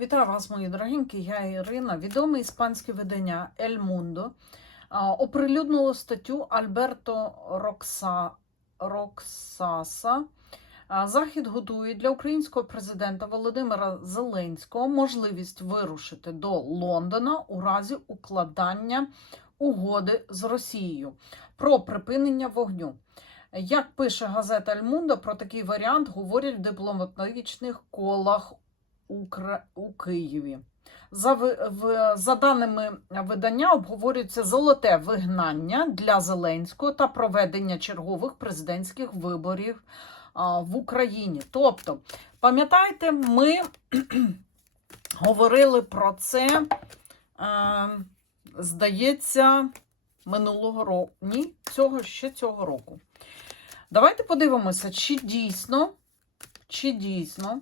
Вітаю вас, мої дорогенькі. Я Ірина. Відоме іспанське видання El Mundo оприлюднило статтю Альберто Рокса... Роксаса. Захід готує для українського президента Володимира Зеленського можливість вирушити до Лондона у разі укладання угоди з Росією про припинення вогню. Як пише газета «Ель Мундо», про такий варіант говорять в дипломатичних колах. У Києві. За, в, за даними видання, обговорюється золоте вигнання для Зеленського та проведення чергових президентських виборів а, в Україні. Тобто, пам'ятаєте, ми говорили про це, е, здається, минулого року. Ні, цього ще цього року. Давайте подивимося, чи дійсно, чи дійсно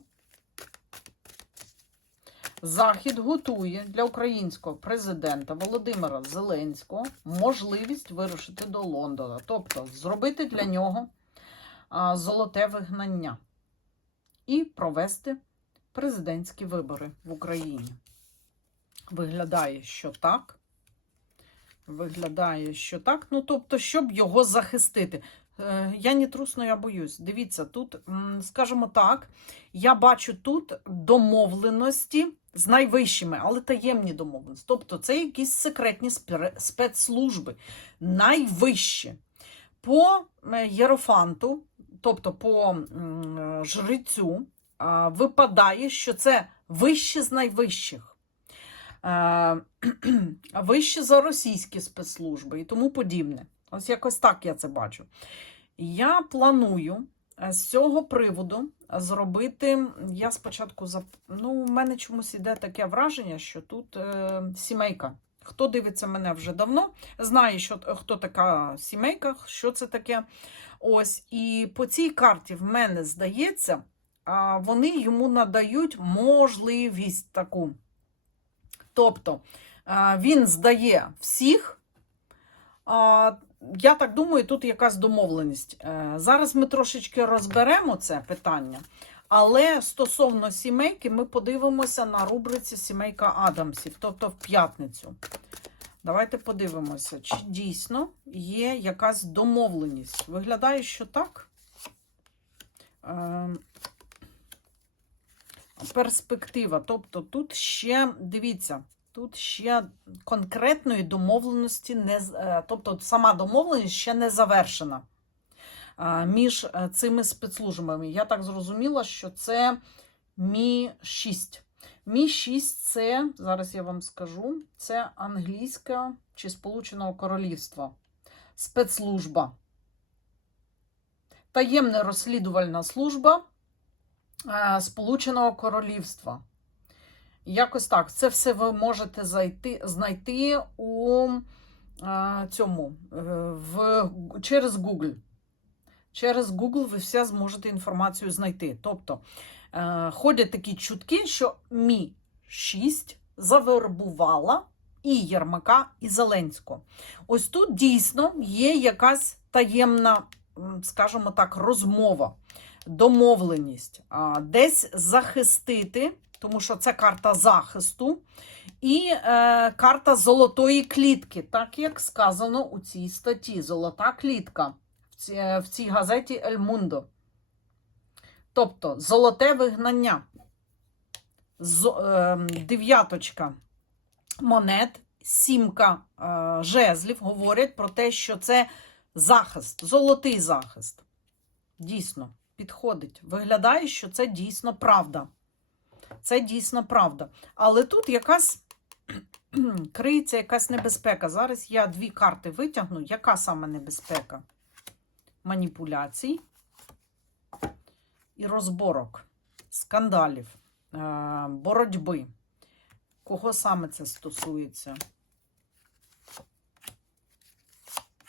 Захід готує для українського президента Володимира Зеленського можливість вирушити до Лондона, тобто зробити для нього золоте вигнання і провести президентські вибори в Україні. Виглядає, що так. Виглядає, що так. Ну, тобто, щоб його захистити. Е, Я не трусно, я боюсь. Дивіться, тут, скажімо так, я бачу тут домовленості з найвищими, але таємні домовленості. Тобто це якісь секретні спецслужби, найвищі. По е, Єрофанту, тобто по е, жрицю, випадає, що це вище з найвищих. Е, Вище за російські спецслужби і тому подібне. Ось якось так я це бачу. Я планую е, з цього приводу зробити. Я спочатку зап... ну, у мене чомусь іде таке враження, що тут е, сімейка. Хто дивиться мене вже давно, знає, що, хто така сімейка, що це таке. Ось, і по цій карті в мене здається, вони йому надають можливість таку. Тобто а, він здає всіх. Я так думаю, тут якась домовленість. Е, Зараз ми трошечки розберемо це питання. Але стосовно сімейки, ми подивимося на рубриці Сімейка Адамсів, тобто в п'ятницю. Давайте подивимося, чи дійсно є якась домовленість. Виглядає, що так. Е, Перспектива. Тобто, тут ще, дивіться, тут ще конкретної домовленості не е, тобто сама домовленість ще не завершена між е, цими спецслужбами. Я так зрозуміла, що це Мі 6. Мі 6 це, зараз я вам скажу, це англійська чи Сполученого Королівства. Спецслужба. Таємна розслідувальна служба е, Сполученого Королівства. Якось так. Це все ви можете зайти, знайти у е, цьому е, в, через Google. Через Google ви все зможете інформацію знайти. Тобто е, ходять такі чутки, що Мі 6 завербувала і Єрмака, і Зеленського. Ось тут дійсно є якась таємна, скажімо так, розмова, домовленість. А, Десь захистити, тому що це карта захисту, і е, карта золотої клітки, так як сказано у цій статті. Золота клітка в цій, в цій газеті Ель Мундо. Тобто золоте вигнання. Е, дев'яточка монет, сімка е, жезлів говорять про те, що це захист, золотий захист. Дійсно, підходить. Виглядає, що це дійсно правда. Це дійсно правда. Але тут якась криється якась небезпека. Зараз я дві карти витягну. Яка саме небезпека? Маніпуляцій і розборок, скандалів, е, боротьби. Кого саме це стосується?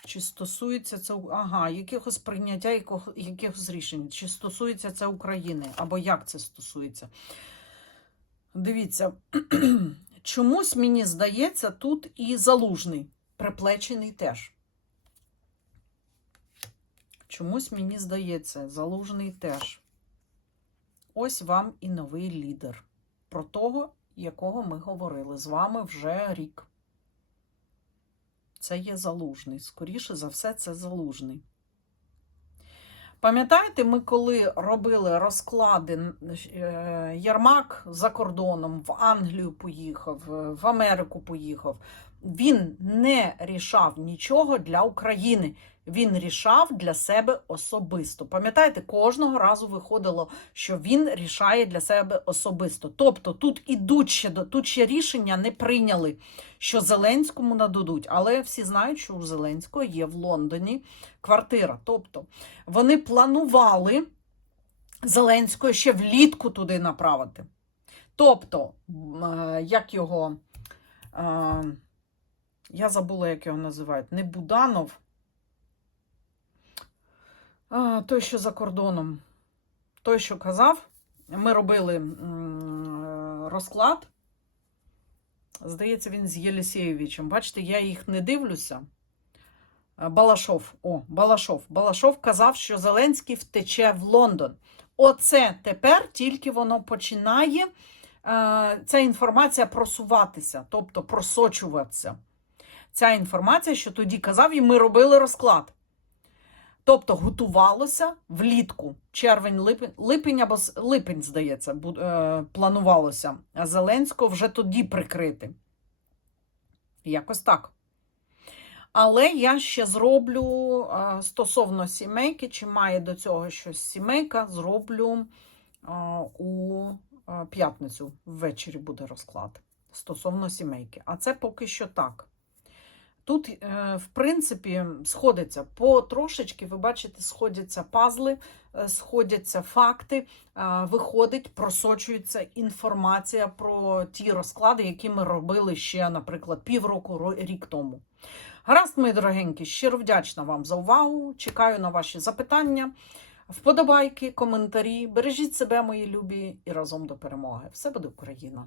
Чи стосується це ага, якихось прийняття якихось рішень? Чи стосується це України? Або як це стосується? Дивіться, чомусь мені здається, тут і залужний, приплечений теж. Чомусь мені здається, залужний теж. Ось вам і новий лідер. Про того, якого ми говорили з вами вже рік. Це є залужний. Скоріше за все, це залужний. Пам'ятаєте, ми коли робили розклади, е, Ярмак за кордоном в Англію поїхав, е, в Америку поїхав. Він не рішав нічого для України. Він рішав для себе особисто. Пам'ятаєте, кожного разу виходило, що він рішає для себе особисто. Тобто тут ідуть ще тут ще рішення не прийняли, що Зеленському нададуть, але всі знають, що у Зеленського є в Лондоні квартира. Тобто вони планували Зеленського ще влітку туди направити. Тобто, е, як його, е, я забула, як його називають, не Буданов, а, той, що за кордоном, той, що казав, ми робили е, розклад. Здається, він з Єлісєєвичем. Бачите, я їх не дивлюся. Е, Балашов, о, Балашов. Балашов казав, що Зеленський втече в Лондон. Оце тепер тільки воно починає е, ця інформація просуватися, тобто просочуватися. Ця інформація, що тоді казав, і ми робили розклад. Тобто готувалося влітку, червень, липень, липень або липень, здається, е, планувалося Зеленського вже тоді прикрити. Якось так. Але я ще зроблю е, стосовно сімейки, чи має до цього щось сімейка, зроблю е, у п'ятницю ввечері буде розклад стосовно сімейки. А це поки що так. Тут, е, в принципі, сходиться по трошечки, ви бачите, сходяться пазли, е, сходяться факти, е, виходить, просочується інформація про ті розклади, які ми робили ще, наприклад, півроку, рік тому. Гаразд, мої дорогенькі, щиро вдячна вам за увагу. Чекаю на ваші запитання, вподобайки, коментарі. Бережіть себе, мої любі, і разом до перемоги. Все буде Україна!